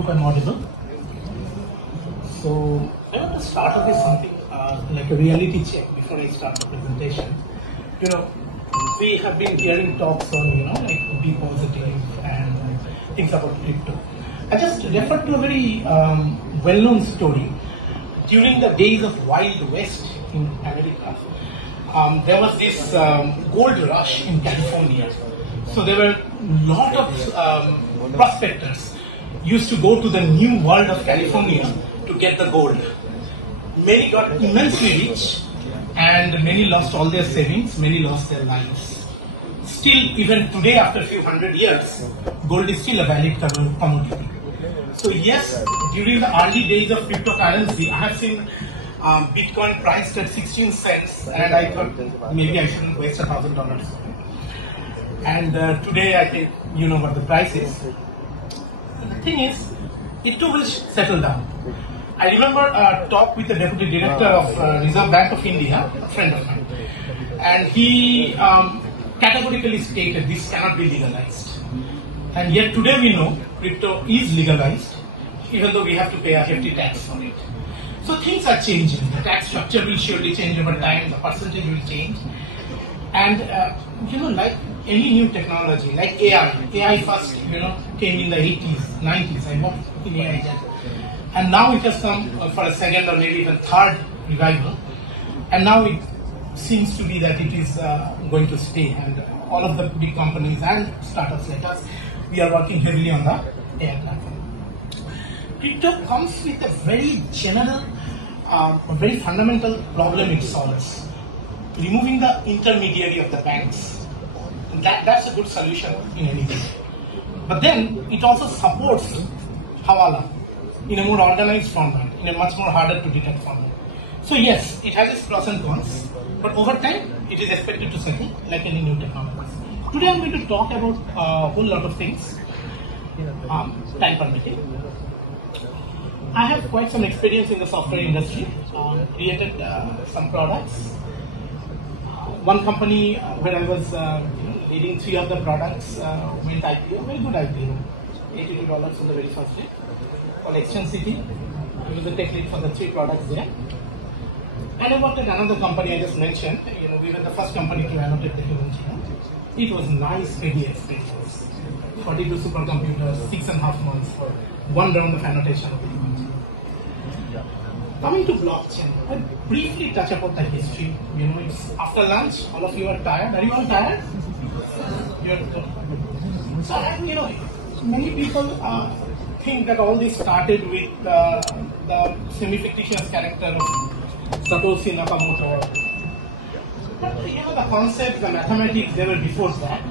hope I'm audible. So I want to start off with something like a reality check before I start the presentation. We have been hearing talks on, like be positive and things about crypto. I just referred to a very well-known story. During the days of Wild West in America, there was this gold rush in California. So there were a lot of prospectors used to go to the new world of California to get the gold. Many got immensely rich and many lost all their savings, many lost their lives. Still, even today, after a few hundred years, gold is still a valid commodity. So yes, during the early days of cryptocurrency, I have seen Bitcoin priced at 16 cents, and I thought maybe I shouldn't waste $1,000. And today I think you know what the price is. The thing is, it too will settle down. I remember a talk with the Deputy Director of Reserve Bank of India, a friend of mine, and he categorically stated this cannot be legalized. And yet today we know crypto is legalized, even though we have to pay a hefty tax for it. So things are changing. The tax structure will surely change over time, the percentage will change. And like any new technology, like AI first, came in the 80s, 90s. I worked in AI then. And now it has come for a second or maybe even third revival. And now it seems to be that it is going to stay. And all of the big companies and startups like us, we are working heavily on the AI platform. Crypto comes with a very general, very fundamental problem it solves. Removing the intermediary of the banks. That's a good solution in any way. But then it also supports Hawala in a more organized format, in a much more harder to detect format. So yes, it has its pros and cons, but over time it is expected to settle like any new technology. Today I'm going to talk about a whole lot of things, time permitting. I have quite some experience in the software industry, created some products. One company where I was leading 3 of the products went IPO, very good IPO, $82 on the very first day, called Exchange City. I was the tech lead for the 3 products there. And I worked at another company I just mentioned. We were the first company to annotate the human genome. It was nice, heavy experience. 42 supercomputers, 6.5 months for 1 round of annotation of the human genome. Coming to blockchain, I briefly touch about the history. It's after lunch, all of you are tired. Are you all tired? So, many people think that all this started with the semi-fictitious character of Satoshi Nakamoto. But the concept, the mathematics, they were before that.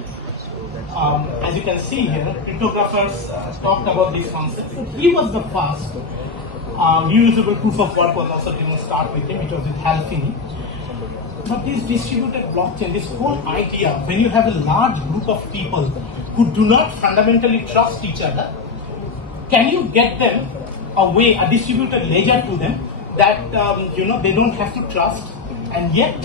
As you can see here, cryptographers talked about these concepts. So he was the first. Reusable proof of work was also didn't start with him, it was with Halfini. But this distributed blockchain, this whole idea, when you have a large group of people who do not fundamentally trust each other, can you get them a distributed ledger to them that they don't have to trust, and yet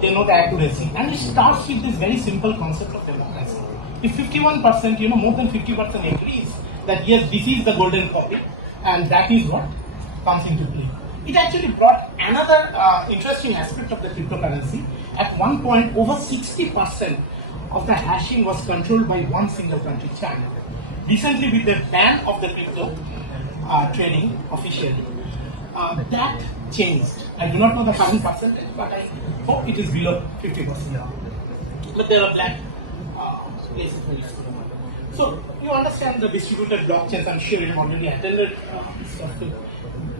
they know the accuracy. And it starts with this very simple concept of democracy. If 51%, more than 50% agrees that yes, this is the golden copy, and that is what comes into play. It actually brought another interesting aspect of the cryptocurrency. At one point, over 60% of the hashing was controlled by one single country, China. Recently, with the ban of the crypto trading officially, that changed. I do not know the current percentage, but I hope it is below 50%. But there are black places very soon. So you understand the distributed blockchains. I'm sure you have already attended stuff to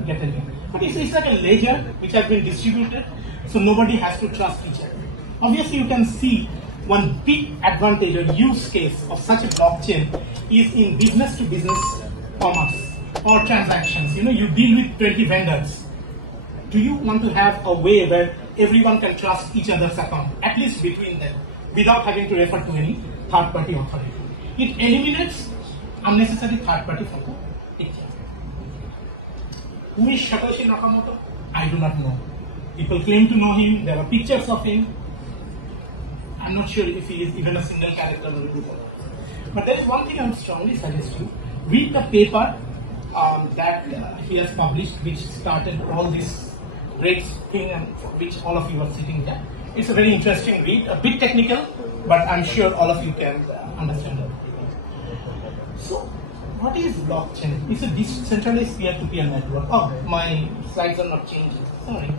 get in. But it's like a ledger which has been distributed, so nobody has to trust each other. Obviously, you can see one big advantage or use case of such a blockchain is in business-to-business commerce or transactions. You deal with 20 vendors. Do you want to have a way where everyone can trust each other's account, at least between them, without having to refer to any third-party authority? It eliminates unnecessary third-party from the picture. Who is Satoshi Nakamoto? I do not know. People claim to know him. There are pictures of him. I'm not sure if he is even a single character or a group. But there is one thing I would strongly suggest you. read the paper that he has published, which started all this great thing and for which all of you are sitting there. It's a very interesting read, a bit technical, but I'm sure all of you can understand it. So, what is blockchain? It's a decentralized peer-to-peer network. Oh, my slides are not changing. Sorry.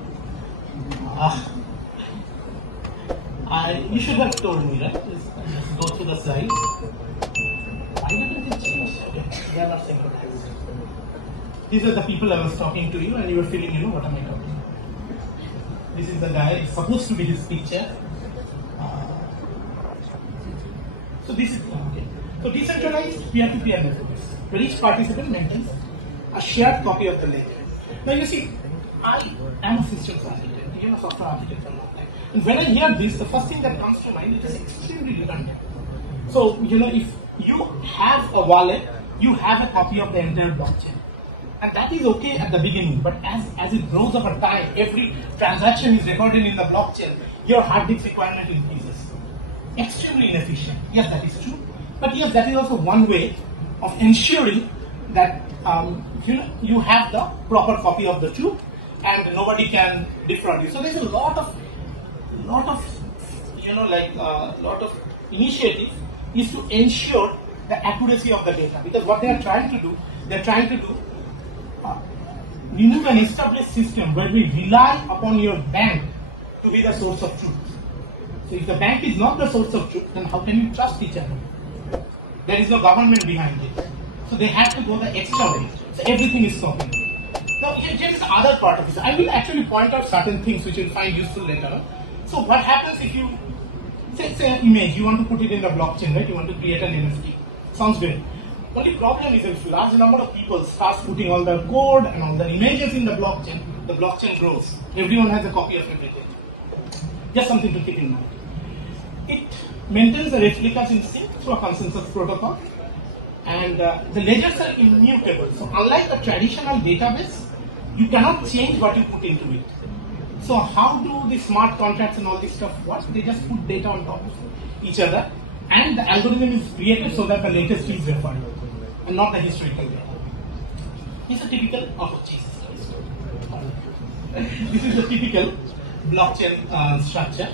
You should have told me, right? Let's go through the slides. Why didn't it change? They are not synchronized. These are the people I was talking to you, and you were feeling, what am I talking about? This is the guy, it's supposed to be his picture. So this is, okay. So decentralized peer-to-peer networks, where each participant maintains a shared copy of the ledger. Now you see, I am a systems architect, software architect for a long time. And when I hear this, the first thing that comes to mind is extremely redundant. So, if you have a wallet, you have a copy of the entire blockchain. And that is okay at the beginning, but as it grows over time, every transaction is recorded in the blockchain, your hard disk requirement increases. Extremely inefficient. Yes, that is true. But yes, that is also one way of ensuring that you have the proper copy of the truth and nobody can defraud you. So there's a lot of initiatives is to ensure the accuracy of the data, because what they are trying to do, remove an established system where we rely upon your bank to be the source of truth. So if the bank is not the source of truth, then how can you trust each other? There is no government behind it. So they have to go the extra way. So everything is copied. Now here is the other part of this. I will actually point out certain things which you will find useful later. So what happens if you, say an image, you want to put it in the blockchain, right? You want to create an NFT. Sounds great. Only problem is if large number of people start putting all their code and all the images in the blockchain grows. Everyone has a copy of everything. Just something to keep in mind. It maintains the replicas in sync through a consensus protocol, and the ledgers are immutable. So unlike a traditional database, you cannot change what you put into it. So how do the smart contracts and all this stuff work? They just put data on top of each other, and the algorithm is created so that the latest is referred and not the historical data. It's a typical This is the typical blockchain structure.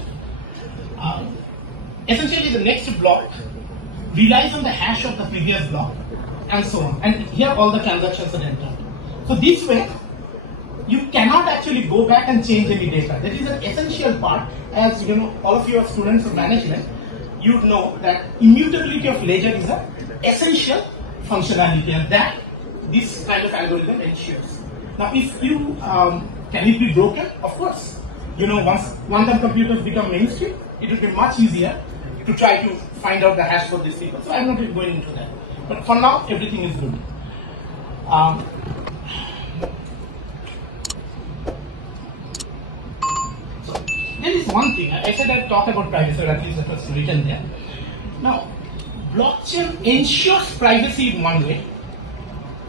Essentially, the next block relies on the hash of the previous block, and so on. And here all the transactions are entered. So this way, you cannot actually go back and change any data. That is an essential part. As all of you are students of management, you know that immutability of ledger is an essential functionality, and that this kind of algorithm ensures. Now, if you can it be broken? Of course. Once quantum computers become mainstream, it will be much easier to try to find out the hash for these people. So I'm not going into that. But for now, everything is good. So there is one thing. I said I'd talk about privacy, or at least that was written there. Now, blockchain ensures privacy in one way,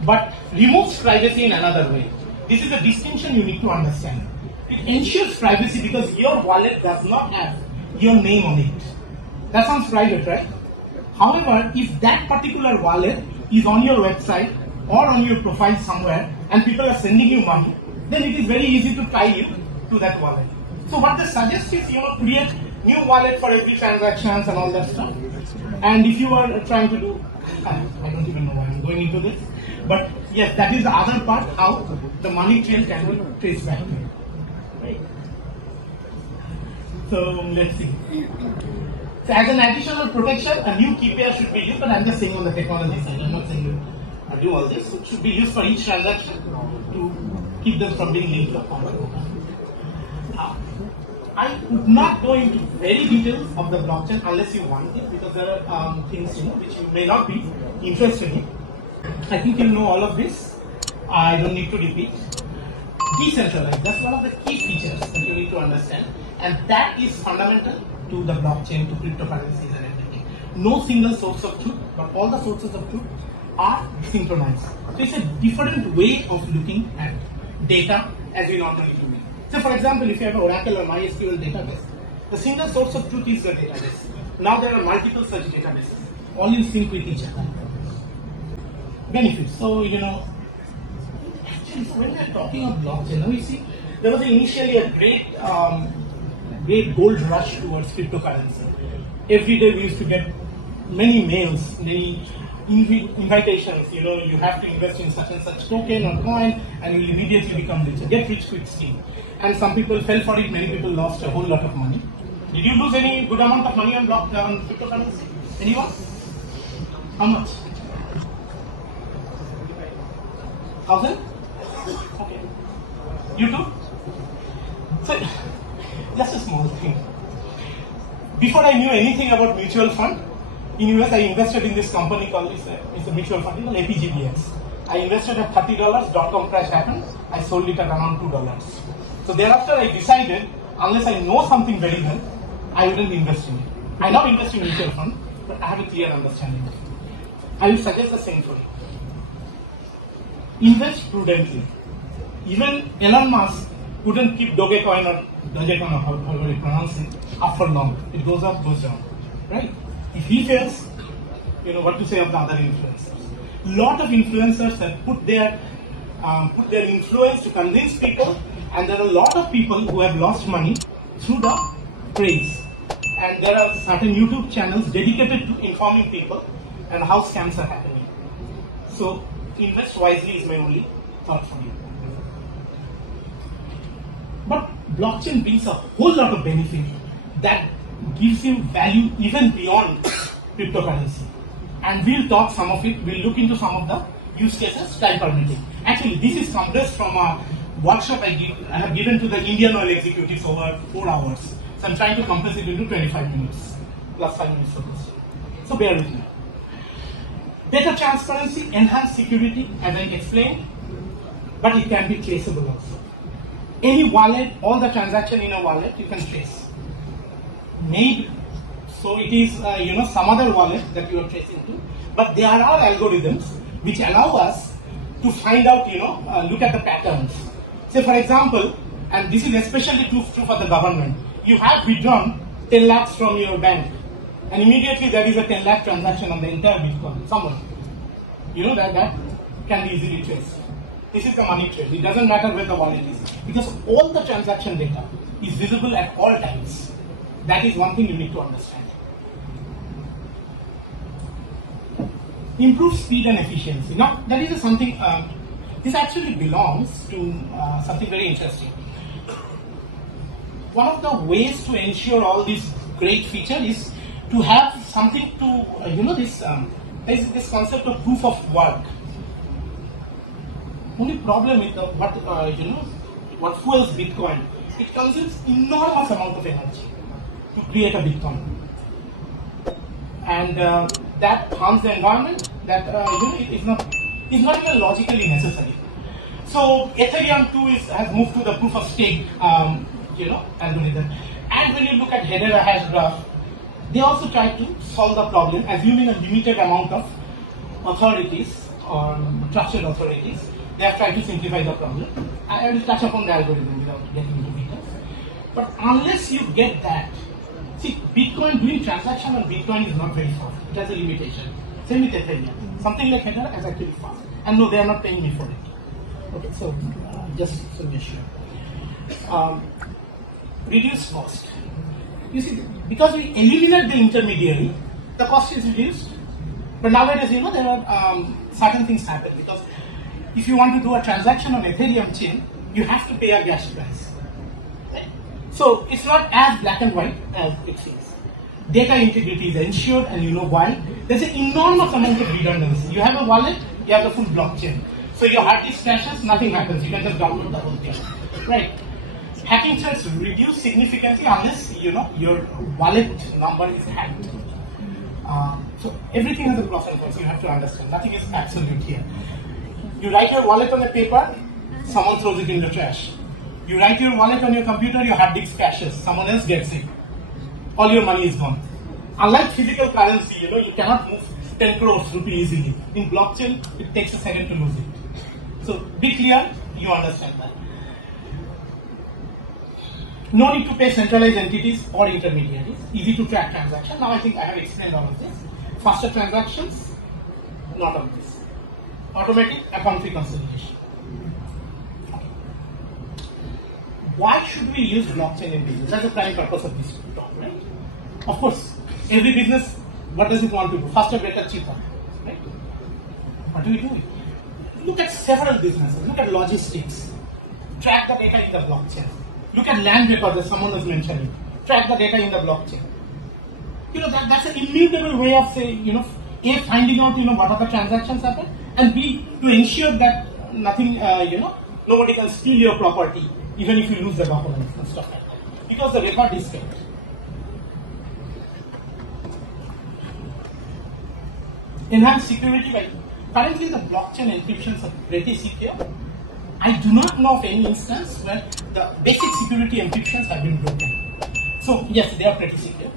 but removes privacy in another way. This is a distinction you need to understand. It ensures privacy because your wallet does not have your name on it. That sounds private, right? However, if that particular wallet is on your website or on your profile somewhere and people are sending you money, then it is very easy to tie you to that wallet. So what they suggest is, create new wallet for every transactions and all that stuff. And if you are trying to do, I don't even know why I'm going into this, but yes, that is the other part, how the money trail can be traced back. Right? So let's see. So as an additional protection, a new key pair should be used, but I'm just saying on the technology side, I'm not saying you do all this. It should be used for each transaction to keep them from being linked to a common token. I would not go into very details of the blockchain unless you want it, because there are things which you may not be interested in. I think you know all of this. I don't need to repeat. Decentralized, that's one of the key features that you need to understand, and that is fundamental to the blockchain, to cryptocurrencies and everything. No single source of truth, but all the sources of truth are synchronized. So it's a different way of looking at data as we normally do. So for example, if you have an Oracle or MySQL database, the single source of truth is the database. Now there are multiple such databases, all in sync with each other. benefits. So, actually, so when we are talking of blockchain, now you see, there was initially a great gold rush towards cryptocurrency. Every day we used to get many mails, many invitations, you have to invest in such and such token or coin and you'll immediately become rich. Get rich quick scheme. And some people fell for it, many people lost a whole lot of money. Did you lose any good amount of money on cryptocurrency? Anyone? How much? 1,000? Okay. You too? So, just a small thing. Before I knew anything about mutual fund, in US I invested in this company called, it's a mutual fund called APGBX. I invested at $30, .com crash happened, I sold it at around $2. So thereafter I decided, unless I know something very well, I wouldn't invest in it. I now invest in mutual fund, but I have a clear understanding of it. I will suggest the same for you. Invest prudently. Even Elon Musk couldn't keep Dogecoin or Dogecoin, or however you pronounce it, up for long. It goes up, goes down, right? If he fails, what to say of the other influencers. Lot of influencers have put their influence to convince people, and there are a lot of people who have lost money through the praise. And there are certain YouTube channels dedicated to informing people and how scams are happening. So invest wisely is my only thought for you. But blockchain brings a whole lot of benefit that gives you value even beyond cryptocurrency. And we'll talk some of it, we'll look into some of the use cases, time permitting. Actually, this is compressed from a workshop I have given to the Indian oil executives over 4 hours. So I'm trying to compress it into 25 minutes, plus 5 minutes for this. So bear with me. Better transparency, enhanced security, as I explained, but it can be traceable also. Any wallet, all the transaction in a wallet, you can trace. Maybe, so it is, some other wallet that you are tracing to, but there are algorithms which allow us to find out, look at the patterns. Say for example, and this is especially true for the government, you have withdrawn 10 lakhs from your bank, and immediately there is a 10 lakh transaction on the entire Bitcoin, somewhere. That can be easily traced. This is the money trail. It doesn't matter where the wallet is, because all the transaction data is visible at all times. That is one thing you need to understand. Improve speed and efficiency. Now, that is something, this actually belongs to something very interesting. One of the ways to ensure all these great features is to have something to, there is this concept of proof of work. Only problem with what fuels Bitcoin, it consumes enormous amount of energy to create a Bitcoin. And that harms the environment, that is not even logically necessary. So Ethereum too has moved to the proof of stake algorithm. And when you look at Hedera hash graph, they also try to solve the problem, assuming a limited amount of authorities or trusted authorities. They have tried to simplify the problem. I will touch upon the algorithm without getting into details. But unless you get that, see, Bitcoin, doing transaction on Bitcoin is not very fast. It has a limitation. Same with Ethereum. Something like Hedera is actually fast. And no, they are not paying me for it. Okay, so just so we're sure. Reduce cost. You see, because we eliminate the intermediary, the cost is reduced. But nowadays, there are certain things happen, because if you want to do a transaction on Ethereum chain, you have to pay a gas price. Right? So it's not as black and white as it seems. Data integrity is ensured, and you know why. There's an enormous amount of redundancy. You have a wallet, you have the full blockchain. So your hard disk crashes, nothing happens. You can just download the whole thing. Right? Hacking threats reduce significantly unless your wallet number is hacked. So everything has a pros and cons. You have to understand. Nothing is absolute here. You write your wallet on a paper, someone throws it in the trash. You write your wallet on your computer, your hard disk crashes, someone else gets it. All your money is gone. Unlike physical currency, you cannot move 10 crores rupee easily. In blockchain, it takes a second to lose it. So be clear, you understand that. No need to pay centralized entities or intermediaries. Easy to track transaction. Now I think I have explained all of this. Faster transactions, not of this. automatic account reconciliation. Why should we use blockchain in business? That's the prime purpose of this talk, right? Of course, every business, what does it want to do? Faster, better, cheaper, right? What do we do? Look at several businesses. Look at logistics. Track the data in the blockchain. Look at land records, as someone was mentioning. Track the data in the blockchain. That's an immutable way of saying, A, finding out, what are the transactions happen, and B, to ensure that nothing, nobody can steal your property, even if you lose the documents and stuff like that. Because the record is kept. Enhanced security by currently the blockchain encryptions are pretty secure. I do not know of any instance where the basic security encryptions have been broken. So yes, they are pretty secure.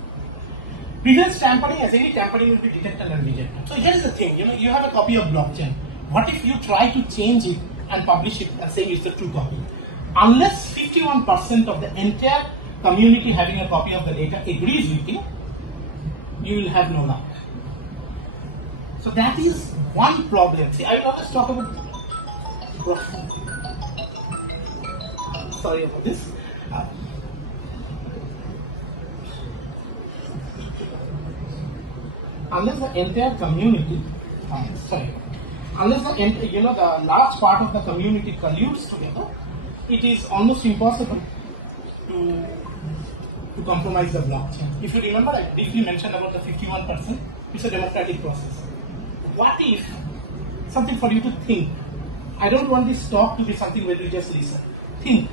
Prevents tampering, as any tampering will be detected and rejected. So here's the thing, you have a copy of blockchain. What if you try to change it and publish it and say it's a true copy? Unless 51% of the entire community having a copy of the data agrees with you, you will have no luck. So that is one problem. See, I will always talk about. Sorry about this. Unless the entire community, unless the large part of the community colludes together, it is almost impossible to compromise the blockchain. If you remember, I briefly mentioned about the 51%. It's a democratic process. What if, something for you to think, I don't want this talk to be something where you just listen. Think,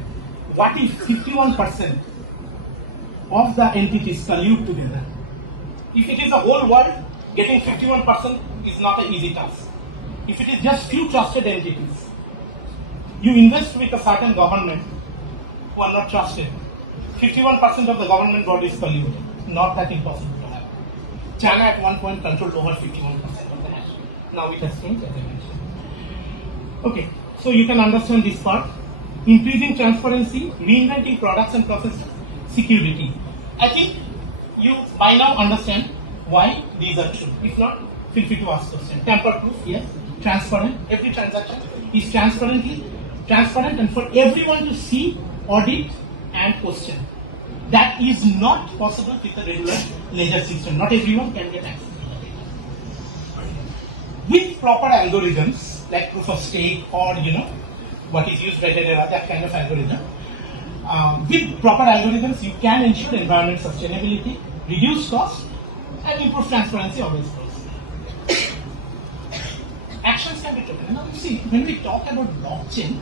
what if 51% of the entities collude together? If it is the whole world, getting 51% is not an easy task. If it is just few trusted entities, you invest with a certain government who are not trusted. 51% of the government bodies collude. Not that impossible to happen. China at one point controlled over 51% of the nation. Now it has changed, as I mentioned. Okay, so you can understand this part. Increasing transparency, reinventing products and processes, security. I think you by now understand why these are true. If not, feel free to ask questions. Tamper-proof, yes. Transparent. Every transaction is transparent and for everyone to see, audit and question. That is not possible with a regular ledger system. Not everyone can get access to the data. With proper algorithms like proof of stake or what is used by that kind of algorithm. With proper algorithms, you can ensure environment sustainability, reduce cost, and improve transparency always goes. Actions can be taken. Now you see, when we talk about blockchain,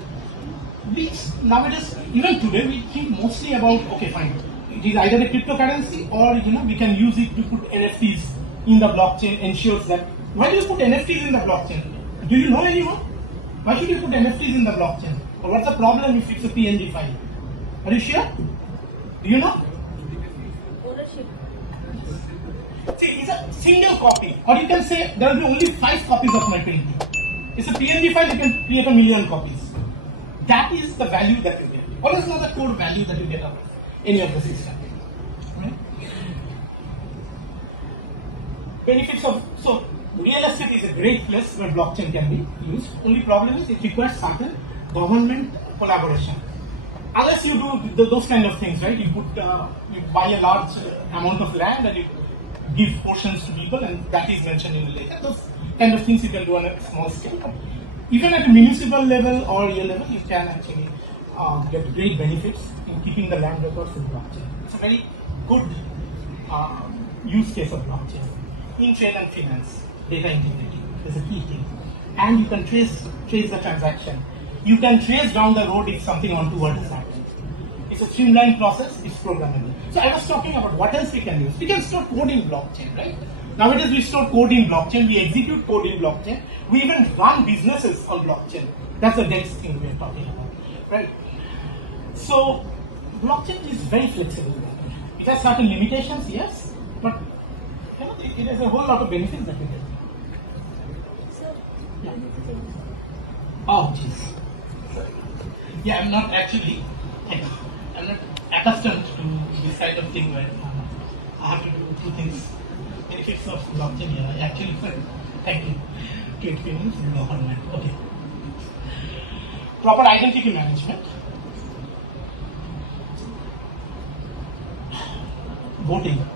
nowadays, even today, we think mostly about, okay, fine, it is either a cryptocurrency or we can use it to put NFTs in the blockchain, ensures that. Why do you put NFTs in the blockchain? Do you know anyone? Why should you put NFTs in the blockchain? Or what's the problem if it's a PNG file? Are you sure? Do you know? Ownership. See, it's a single copy. Or you can say there will be only 5 copies of my painting. It's a PNG file, you can create 1,000,000 copies. That is the value that you get. Or it's not the core value that you get out of any of the system. Right? Benefits of, so real estate is a great place where blockchain can be used. Only problem is it requires certain government collaboration. Unless you do those kind of things, right? You buy a large amount of land and you give portions to people, and that is mentioned in the letter. Those kind of things you can do on a small scale. But even at a municipal level or real level, you can actually get great benefits in keeping the land records in blockchain. It's a very good use case of blockchain. In trade and finance, data integrity is a key thing. And you can trace the transaction. You can trace down the road if something untoward has happened. It's a streamlined process, it's programmable. So I was talking about what else we can use. We can store code in blockchain, right? Nowadays we store code in blockchain, we execute code in blockchain, we even run businesses on blockchain. That's the next thing we are talking about, right? So blockchain is very flexible. It has certain limitations, yes, but it has a whole lot of benefits that we get. Yeah. Oh, jeez. Yeah, I'm not accustomed to this kind of thing where I have to do 2 things. Benefits of blockchain, yeah, actually, thank you. Trade unions, government. Okay. Proper identity management. Voting.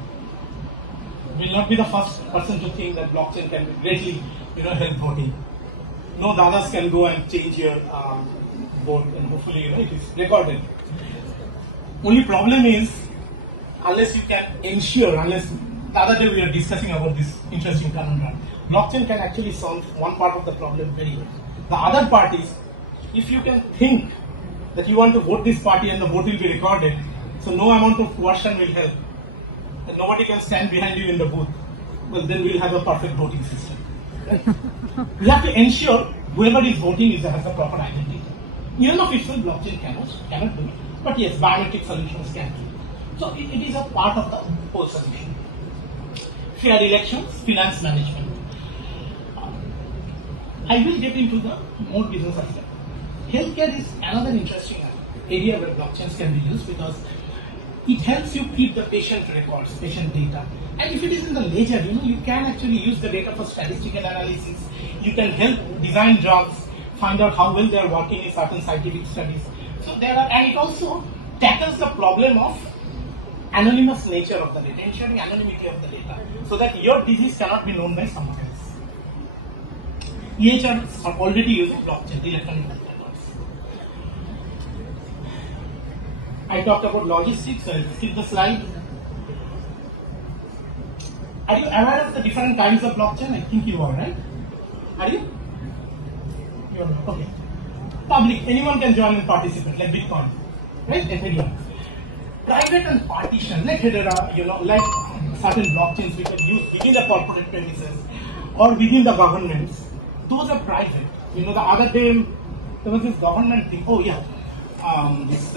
Will not be the first person to think that blockchain can greatly, help voting. No dadas can go and change your vote, and hopefully, it is recorded. Only problem is, unless you can ensure, the other day we were discussing about this interesting conundrum, blockchain can actually solve one part of the problem very well. The other part is, if you can think that you want to vote this party and the vote will be recorded, so no amount of coercion will help, and nobody can stand behind you in the booth, well then we'll have a perfect voting system. You have to ensure whoever is voting has a proper identity. Even official blockchain cannot do it, but yes, biometric solutions can do it. So it is a part of the whole solution. Fair elections, finance management. I will get into the more business aspect. Healthcare is another interesting area where blockchains can be used because it helps you keep the patient records, patient data. And if it is in the ledger, you can actually use the data for statistical analysis. You can help design drugs, find out how well they are working in certain scientific studies. So and it also tackles the problem of anonymous nature of the data, ensuring anonymity of the data, so that your disease cannot be known by someone else. EHRs are already using blockchain, electronic health records. I talked about logistics, so I'll skip the slide. Are you aware of the different kinds of blockchain? I think you are, right? Are you? You are not. Okay. Public, anyone can join and participate, like Bitcoin, right? Ethereum. Private and partition, like Hedera, like certain blockchains which are used within the corporate premises or within the governments. Those are private. The other day there was this government thing. Oh yeah, this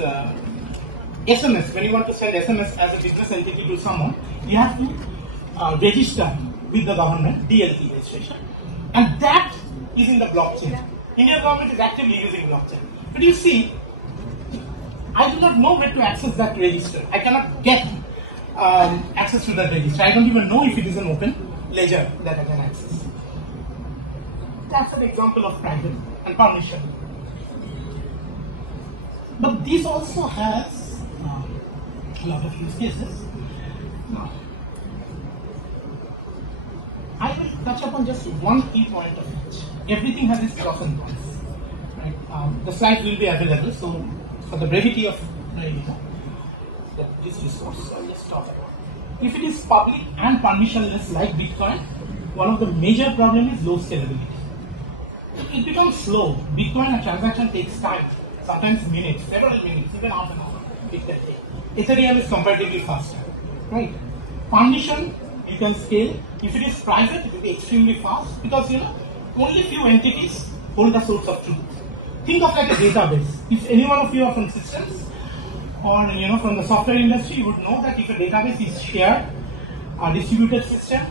SMS. When you want to send SMS as a business entity to someone, you have to register with the government, DLT registration, and that is in the blockchain. Indian government is actively using blockchain. But you see, I do not know where to access that register. I cannot get access to that register. I don't even know if it is an open ledger that I can access. That's an example of private and permission. But this also has a lot of use cases. Now, I will touch upon just one key point of each. Everything has its pros and cons. Right? The slides will be available, so for the brevity of this resource, I'll just talk about it. If it is public and permissionless like Bitcoin, one of the major problems is low scalability. It becomes slow. Bitcoin, a transaction takes time, sometimes minutes, several minutes, even half an hour. It can take. Ethereum is comparatively faster. Right? Permission, you can scale. If it is private, it will be extremely fast because only few entities hold the source of truth. Think of like a database. If any one of you are from systems or from the software industry, you would know that if a database is shared, a distributed system,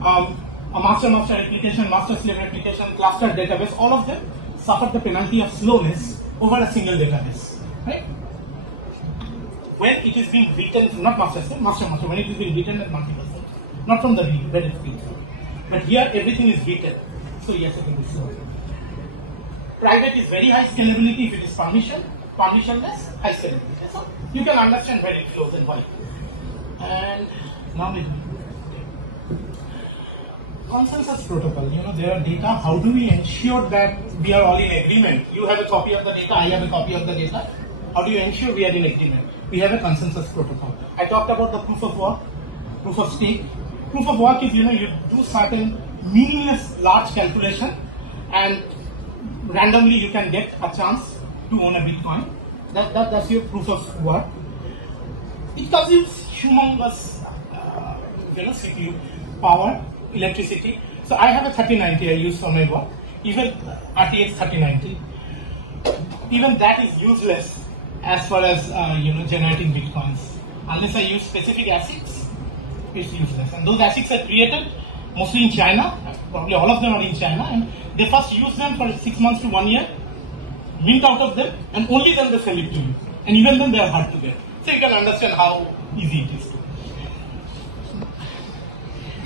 a master-master application, master-slave application, clustered database, all of them suffer the penalty of slowness over a single database. Right? When it is being written, not master-slave, master-master, when it is being written at multiple sources, not from the read, where it's being written. But here everything is written, so yes, it can be slow. Private is very high scalability if it is permissionless, high scalability. So you can understand where it flows and why. And now consensus protocol. There are data. How do we ensure that we are all in agreement? You have a copy of the data, I have a copy of the data. How do you ensure we are in agreement? We have a consensus protocol. I talked about the proof of work, proof of stake. Proof of work is, you do certain meaningless large calculation and randomly you can get a chance to own a Bitcoin. That's your proof of work. It consumes humongous, CPU, power, electricity. So I have a 3090 I use for my work. Even RTX 3090. Even that is useless as far as generating Bitcoins. Unless I use specific ASICs, it's useless. And those ASICs are created mostly in China. Probably all of them are in China, and they first use them for 6 months to 1 year, mint out of them, and only then they sell it to you. And even then they are hard to get. So you can understand how easy it is.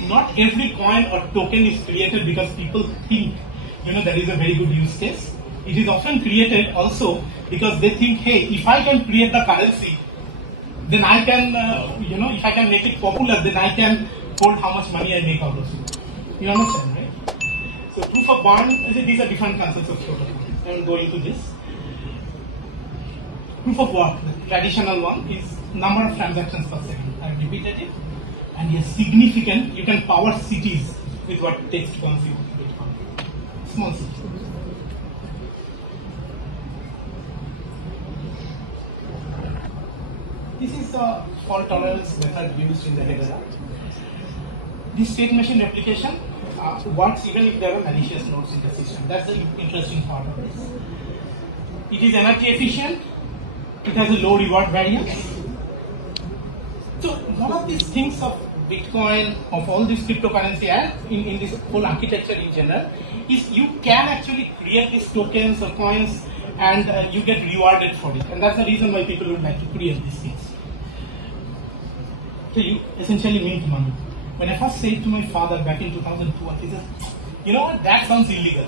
not every coin or token is created because people think, there is a very good use case. It is often created also because they think, hey, if I can create the currency, then I can, if I can make it popular, then I can hold how much money I make out of it. You understand, right? So proof of bond, these are different concepts of protocol. I will go into this. Proof of work, the traditional one, is number of transactions per second. I repeated it. And yes, significant, you can power cities with what it takes to consume Bitcoin. Small cities. This is the fault tolerance method used in the header. This state machine replication works even if there are malicious nodes in the system. That's the interesting part of this. It is energy efficient. It has a low reward variance. So one of these things of Bitcoin, of all this cryptocurrency and in this whole architecture in general, is you can actually create these tokens or coins and you get rewarded for it. And that's the reason why people would like to create these things. So you essentially mint money. When I first said to my father back in 2002, he said, you know what, that sounds illegal.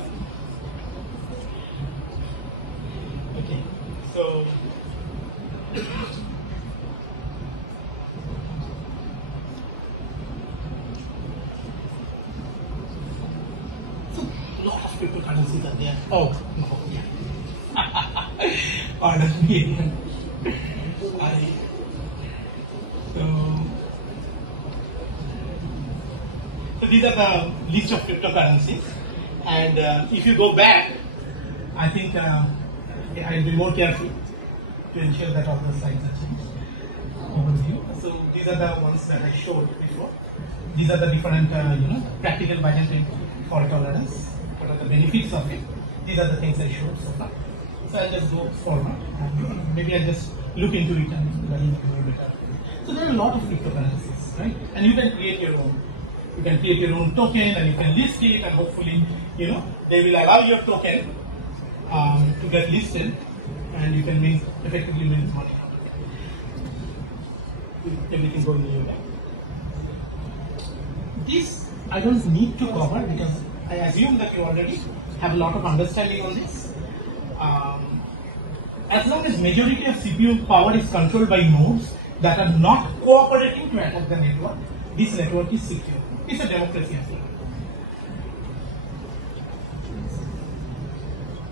Okay, so a lot of cryptocurrencies are there. Oh, no, yeah. Pardon me. So these are the list of cryptocurrencies, and if you go back, I think I'll be more careful to ensure that all the slides are changed. Overview. So these are the ones that I showed before. These are the different, practical budgeting fault tolerance. What are the benefits of it? These are the things I showed so far. So I'll just go forward. And maybe I'll just look into it and learn a little better. So there are a lot of cryptocurrencies, right? And you can create your own. You can create your own token and you can list it, and hopefully, they will allow your token to get listed, and you can effectively mint money. Everything going your way. This I don't need to cover because I assume that you already have a lot of understanding on this. As long as majority of CPU power is controlled by nodes that are not cooperating to attack the network, this network is secure. It's a democracy.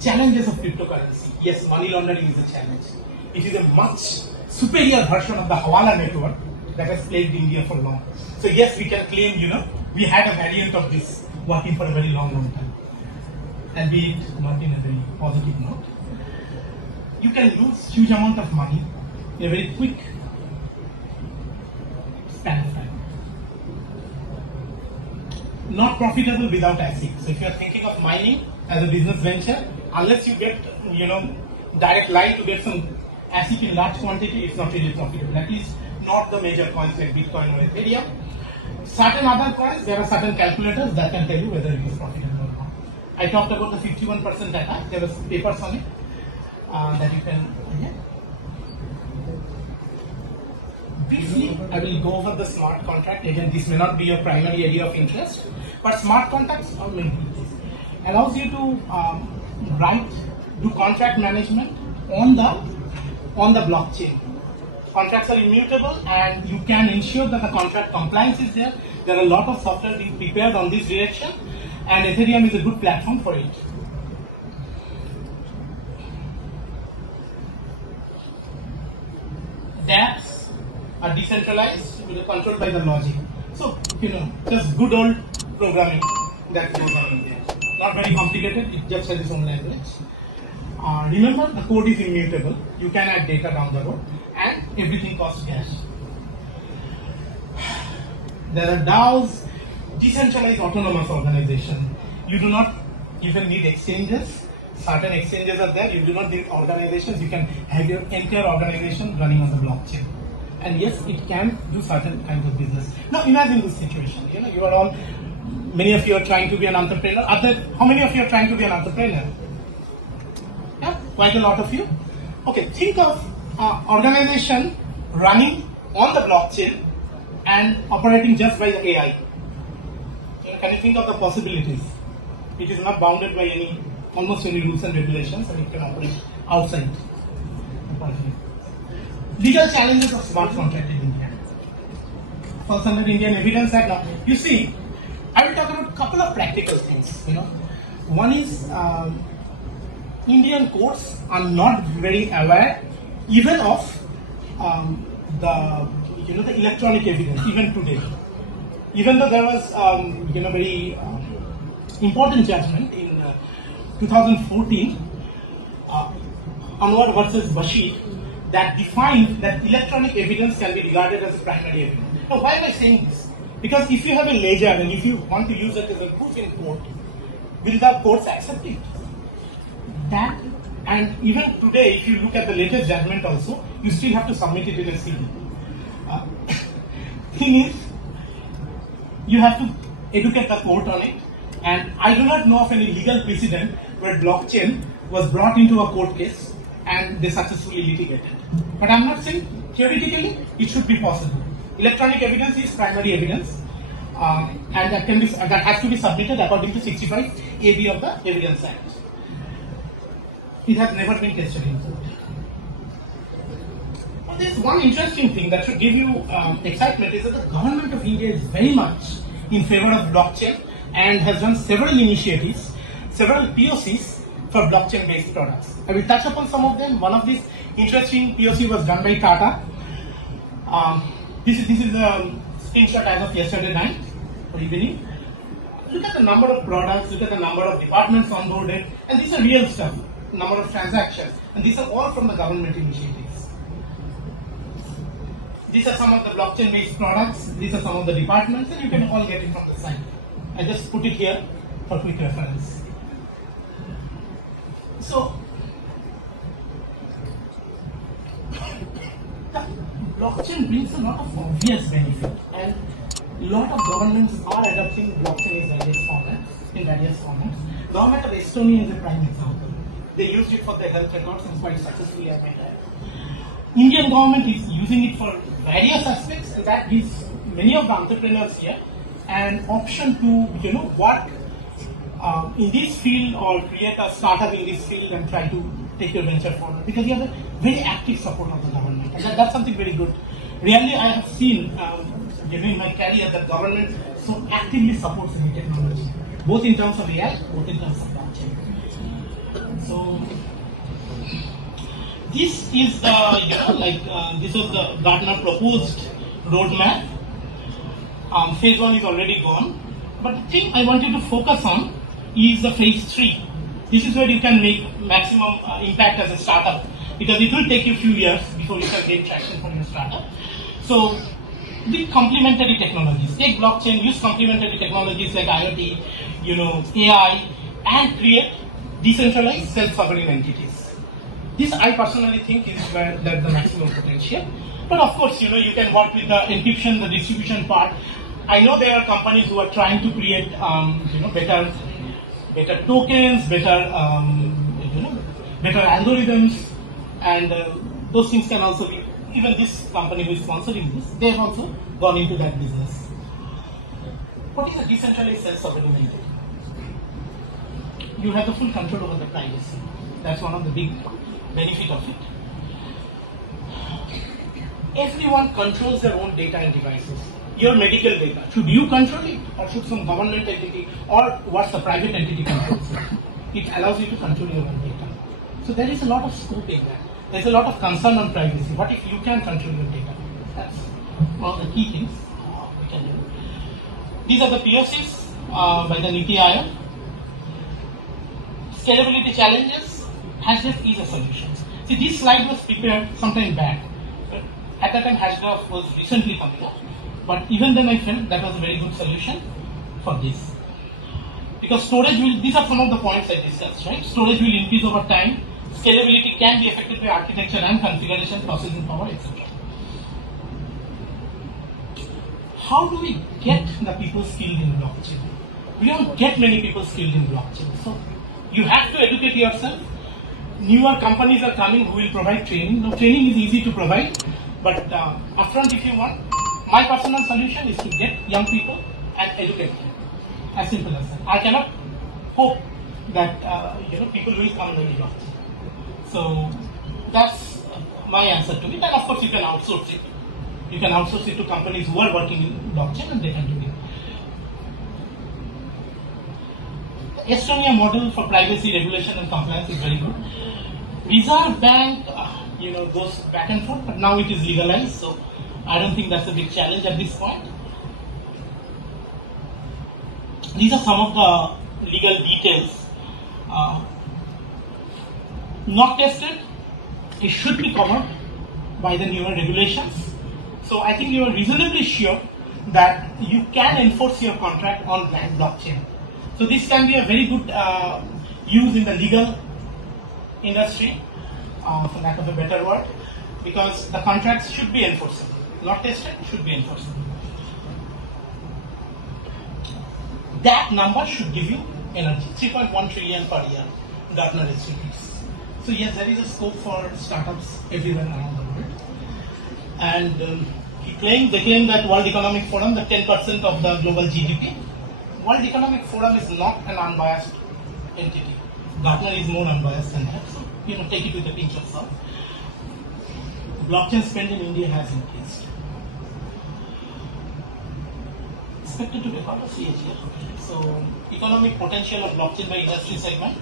Challenges of cryptocurrency. Yes, money laundering is a challenge. It is a much superior version of the Hawala network that has plagued India for long. So yes, we can claim, we had a variant of this working for a very long time. Albeit not in a very positive note. You can lose huge amount of money in a very quick span of time. Not profitable without ASIC. So if you are thinking of mining as a business venture, unless you get, direct line to get some ASIC in large quantity, it's not really profitable. At least not the major coins like Bitcoin or Ethereum. Certain other coins, there are certain calculators that can tell you whether it is profitable or not. I talked about the 51% attack. There was papers on it that you can get. Briefly, I will go over the smart contract. Again, this may not be your primary area of interest, but smart contracts are linked with this. Allows you to do contract management on the blockchain. Contracts are immutable, and you can ensure that the contract compliance is there. There are a lot of software being prepared on this direction, and Ethereum is a good platform for it. dApps are decentralized, controlled by the logic. So, just good old programming that goes on in there. Not very complicated, it just has its own language. Remember, the code is immutable. You can add data down the road, and everything costs gas. There are DAOs, decentralized autonomous organization. You do not even need exchanges. Certain exchanges are there. You do not need organizations. You can have your entire organization running on the blockchain. And yes, it can do certain kinds of business. Now imagine this situation. You are all, many of you are trying to be an entrepreneur. How many of you are trying to be an entrepreneur? Yeah, quite a lot of you. Okay, think of organization running on the blockchain and operating just by the AI. Can you think of the possibilities? It is not bounded by almost any rules and regulations, and it can operate outside. Legal challenges of smart contract in India. Falls under Indian Evidence Act. Now, you see, I will talk about a couple of practical things. One is Indian courts are not very aware even of the electronic evidence even today. Even though there was very important judgment in 2014, Anwar versus Bashir, that defined that electronic evidence can be regarded as a primary evidence. Now, why am I saying this? Because if you have a ledger and if you want to use it as a proof in court, will the courts accept it? That, and even today, if you look at the latest judgment also, you still have to submit it in a CD. Thing is, you have to educate the court on it, and I do not know of any legal precedent where blockchain was brought into a court case and they successfully litigated. But I'm not saying theoretically it should be possible. Electronic evidence is primary evidence, and that has to be submitted according to 65 AB of the Evidence Act. It has never been tested in court. Well, there's one interesting thing that should give you excitement is that the government of India is very much in favor of blockchain and has done several initiatives, several POCs for blockchain-based products. I will touch upon some of them. One of these interesting POC was done by Tata. This is a screenshot as of yesterday night or evening. Look at the number of products, look at the number of departments onboarded, and these are real stuff. Number of transactions, and these are all from the government initiatives. These are some of the blockchain-based products, these are some of the departments, and you can all get it from the site. I just put it here for quick reference. So, the blockchain brings a lot of obvious benefit, and a lot of governments are adopting blockchain in various formats. Government of Estonia is a prime example. They used it for their health records and quite successfully, I might add. Indian government is using it for various aspects, and that gives many of the entrepreneurs here an option to work in this field or create a startup in this field and try to take your venture forward, because you have a very active support of the government, and that's something very good. Really, I have seen during my career that government so actively supports new technology, both in terms of AI, both in terms of blockchain. So this is this was the Gartner proposed roadmap. Phase 1 is already gone, but the thing I want you to focus on is the phase 3. This is where you can make maximum impact as a startup, because it will take you a few years before you can get traction for your startup. So, with complementary technologies, take blockchain, use complementary technologies like IoT, AI, and create decentralized self-sovereign entities. This I personally think is where there's the maximum potential. But of course, you can work with the encryption, the distribution part. I know there are companies who are trying to create, better tokens, better algorithms, and those things can also be. Even this company who is sponsoring this, they have also gone into that business. What is a decentralized self-sovereign entity? You have the full control over the privacy. That's one of the big benefits of it. Everyone controls their own data and devices. Your medical data, should you control it, or should some government entity, or what's the private entity controls it? It allows you to control your own data. So there is a lot of scope in that. There's a lot of concern on privacy. What if you can control your data? That's one of the key things we can do. These are the POCs by the NITI Aayog. Scalability challenges, Hashgraph is a solution. See, this slide was prepared sometime back. At that time, Hashgraph was recently coming up. But even then, I felt that was a very good solution for this. Because storage these are some of the points I discussed, right? Storage will increase over time. Scalability can be affected by architecture and configuration, processing power, etc. How do we get the people skilled in blockchain? We don't get many people skilled in blockchain. So you have to educate yourself. Newer companies are coming who will provide training. Now, training is easy to provide, but upfront, if you want, my personal solution is to get young people and educate them. As simple as that. I cannot hope that people will come to the blockchain. So that's my answer to it. And of course, you can outsource it. You can outsource it to companies who are working in blockchain, and they can do it. The Estonia model for privacy, regulation, and compliance is very good. Reserve Bank, goes back and forth, but now it is legalized, so I don't think that's a big challenge at this point. These are some of the legal details. Not tested, it should be covered by the newer regulations. So I think you are reasonably sure that you can enforce your contract on blockchain. So this can be a very good use in the legal industry, for lack of a better word, because the contracts should be enforceable. Not tested, should be enforceable. That number should give you energy, 3.1 trillion per year, Gartner estimates. So yes, there is a scope for startups everywhere around the world. And they claim that World Economic Forum, the 10% of the global GDP. World Economic Forum is not an unbiased entity. Gartner is more unbiased than that. So, take it with a pinch of salt. Blockchain spend in India has increased. Expected to record a CAGR. So, economic potential of blockchain by industry segment.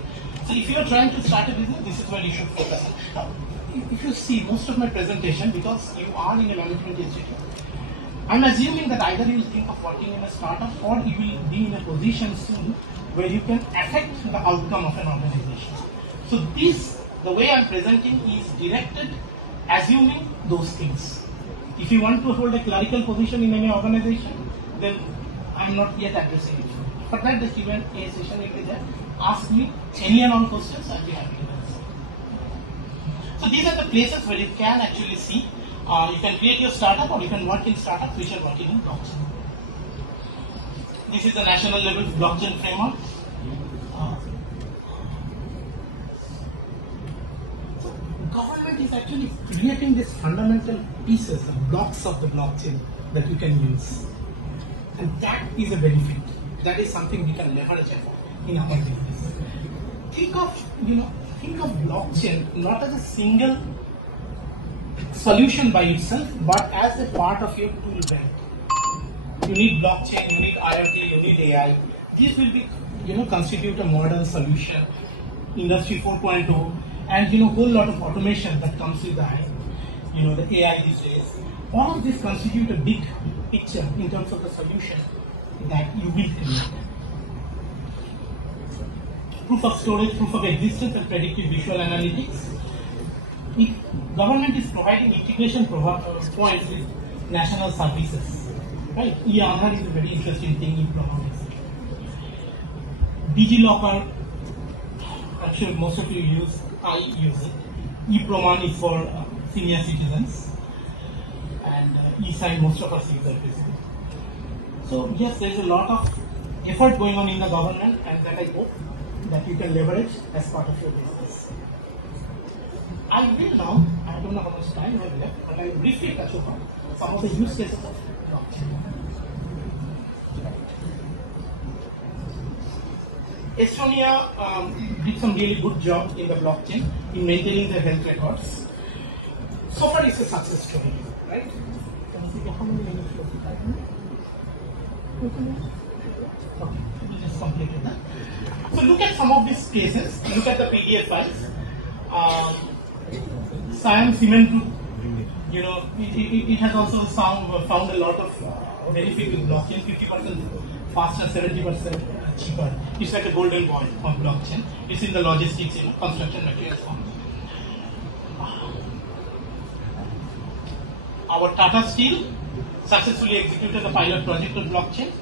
So, if you are trying to start a business, this is where you should focus on. Now, if you see most of my presentation, because you are in a management institute, I'm assuming that either you will think of working in a startup or you will be in a position soon where you can affect the outcome of an organization. So the way I'm presenting is directed assuming those things. If you want to hold a clerical position in any organization, then I'm not yet addressing it. For that, the Q&A session will be there. Ask me any and all questions, I'll be happy to answer. So these are the places where you can actually see. You can create your startup or you can work in startups which are working in blockchain. This is the national level blockchain framework. So government is actually creating these fundamental pieces, the blocks of the blockchain that you can use. And that is a benefit. That is something we can leverage in our business. Think of blockchain not as a single solution by itself, but as a part of your tool belt. You need blockchain, you need IoT, you need AI. These will be, constitute a modern solution, Industry 4.0, and whole lot of automation that comes with the AI these days. All of this constitute a big picture in terms of the solution that you will create. Proof of storage, proof of existence, and predictive visual analytics. If government is providing integration points with national services, right? E-Aadhaar is a very interesting thing in Proman. DigiLocker, I'm sure most of you use. I use it. E-Proman is for senior citizens, and E-Sign most of us use it. So yes, there is a lot of effort going on in the government, and that I hope that you can leverage as part of your business. I will now, I don't know how much time I have left, but I will briefly touch upon some of the use cases of blockchain. Estonia did some really good job in the blockchain in maintaining their health records. So far it's a success story, right? Can you see how many minutes okay, we just completed that. So look at some of these cases, look at the PDF files. Siam Cement Group, it has also found a lot of benefit with blockchain, 50% faster, 70% cheaper. It's like a golden boy of blockchain. It's in the logistics, construction materials form. Our Tata Steel successfully executed a pilot project on blockchain.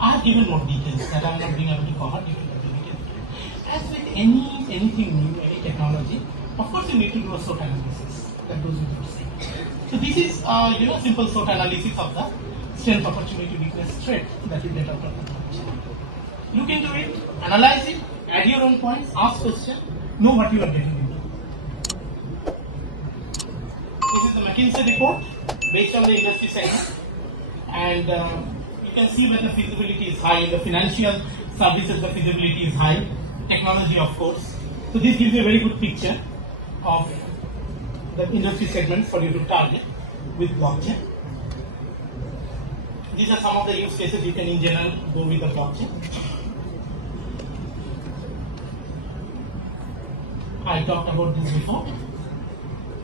I have given more details that I am not being able to cover due to the limited. As with anything new, any technology, of course you need to do a SWOT analysis. That goes without saying. So this is simple SWOT analysis of the strength, opportunity, weakness, threat that you get out of the blockchain. Look into it, analyze it, add your own points, ask questions, know what you are getting into. This is the McKinsey report based on the industry segment. and you can see where the feasibility is high. In the financial services, the feasibility is high. Technology, of course. So this gives you a very good picture of the industry segments for you to target with blockchain. These are some of the use cases you can in general go with the blockchain. I talked about this before.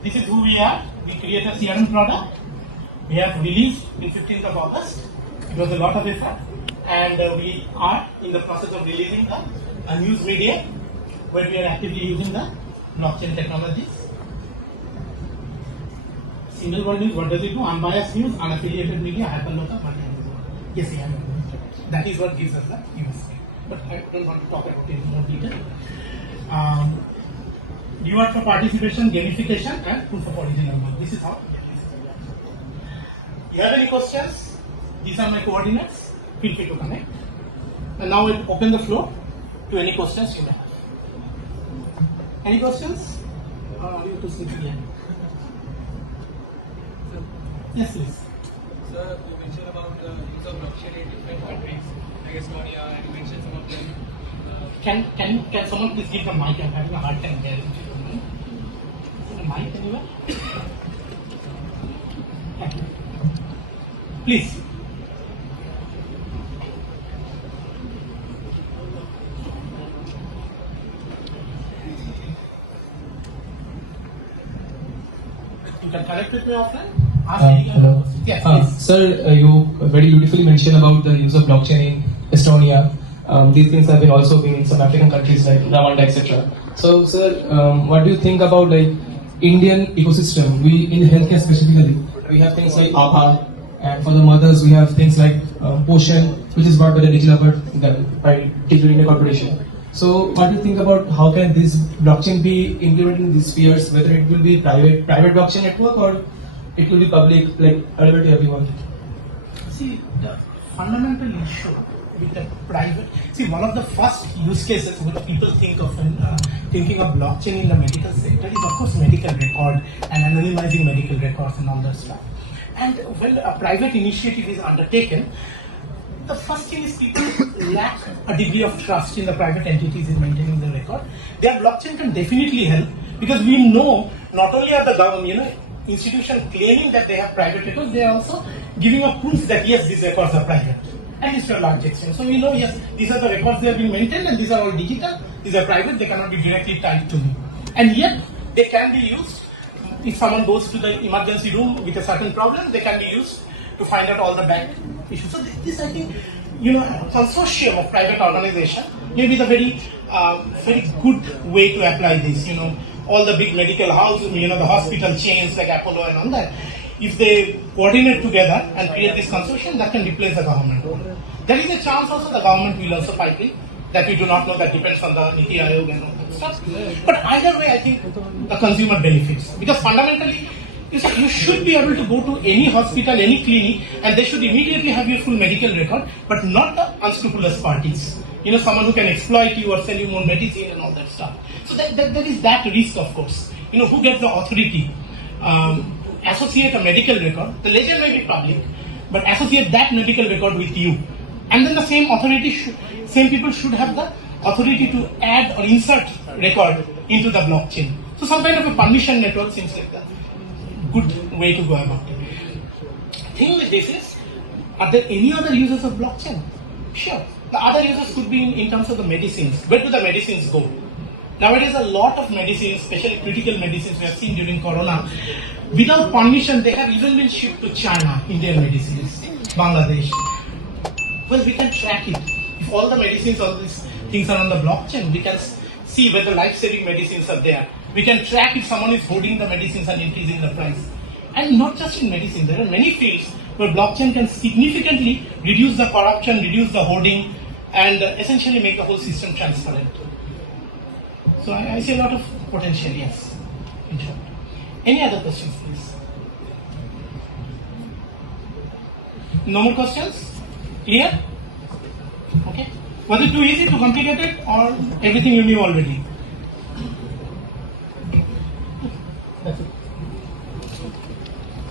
This is who we are. We create a CRM product. We have released in 15th of August. It was a lot of effort, and we are in the process of releasing a news media where we are actively using the blockchain technologies. Single word news, what does it do? Unbiased news, unaffiliated media, hyperlocal, multi-language. Yes, yeah, that is what gives us the USP. But I don't want to talk about it in more detail. Reward for participation, gamification, and proof of origin number. This is how. You have any questions? These are my coordinates. Feel free to connect. And now we'll open the floor to any questions you may have. Any questions? Or are you to sit here? Yes, please. Sir, you mentioned about the use of blockchain in different countries, like Estonia, and you mentioned some of them. Can someone please give the mic? I'm having a hard time hearing you. Is there a mic anywhere? Please. You can connect with me offline. Hello. Yes, please. Sir, you very beautifully mentioned about the use of blockchain in Estonia. These things have been also been in some African countries like Rwanda, etc. So, sir, what do you think about like Indian ecosystem? We in healthcare specifically, we have things like Aadhaar, and for the mothers we have things like Poshan, which is brought by the Digilover by Digital India Corporation. So, what do you think about how can this blockchain be implemented in these spheres? Whether it will be private blockchain network or it will be public, like available to everyone? See, the fundamental issue with the private, one of the first use cases which people think of when thinking of blockchain in the medical sector is of course medical record and anonymizing medical records and all that stuff. And when a private initiative is undertaken, the first thing is people lack a degree of trust in the private entities in maintaining the record. Their blockchain can definitely help because we know not only are the government, institution claiming that they have private records, they are also giving a proof that yes, these records are private. And it's to a large extent. So we know, yes, these are the records they have been maintained and these are all digital, these are private, they cannot be directly tied to me. And yet, they can be used, if someone goes to the emergency room with a certain problem, they can be used to find out all the back issues. So this, I think, consortium of private organization may be the very good way to apply this. All the big medical houses, the hospital chains like Apollo and all that, if they coordinate together and create this consortium, that can replace the government. There is a chance also the government will also pipe in, that we do not know, that depends on the Niti Aayog and all that stuff. But either way, I think the consumer benefits. Because fundamentally, you should be able to go to any hospital, any clinic, and they should immediately have your full medical record, but not the unscrupulous parties. Someone who can exploit you or sell you more medicine and all that stuff. So there is that risk, of course. Who gets the authority? Associate a medical record, the ledger may be public, but associate that medical record with you. And then the same people should have the authority to add or insert record into the blockchain. So some kind of a permission network seems like the good way to go about it. Thing with this is, are there any other users of blockchain? Sure. The other users could be in terms of the medicines. Where do the medicines go? Nowadays, a lot of medicines, especially critical medicines we have seen during Corona, without permission, they have even been shipped to China, Indian medicines, Bangladesh. Well, we can track it. If all the medicines, all these things are on the blockchain, we can see whether life-saving medicines are there. We can track if someone is hoarding the medicines and increasing the price. And not just in medicine, there are many fields where blockchain can significantly reduce the corruption, reduce the hoarding, and essentially make the whole system transparent. So I see a lot of potential, yes, in short. Any other questions, please? No more questions? Clear? Okay. Was it too easy, too complicated, or everything you knew already?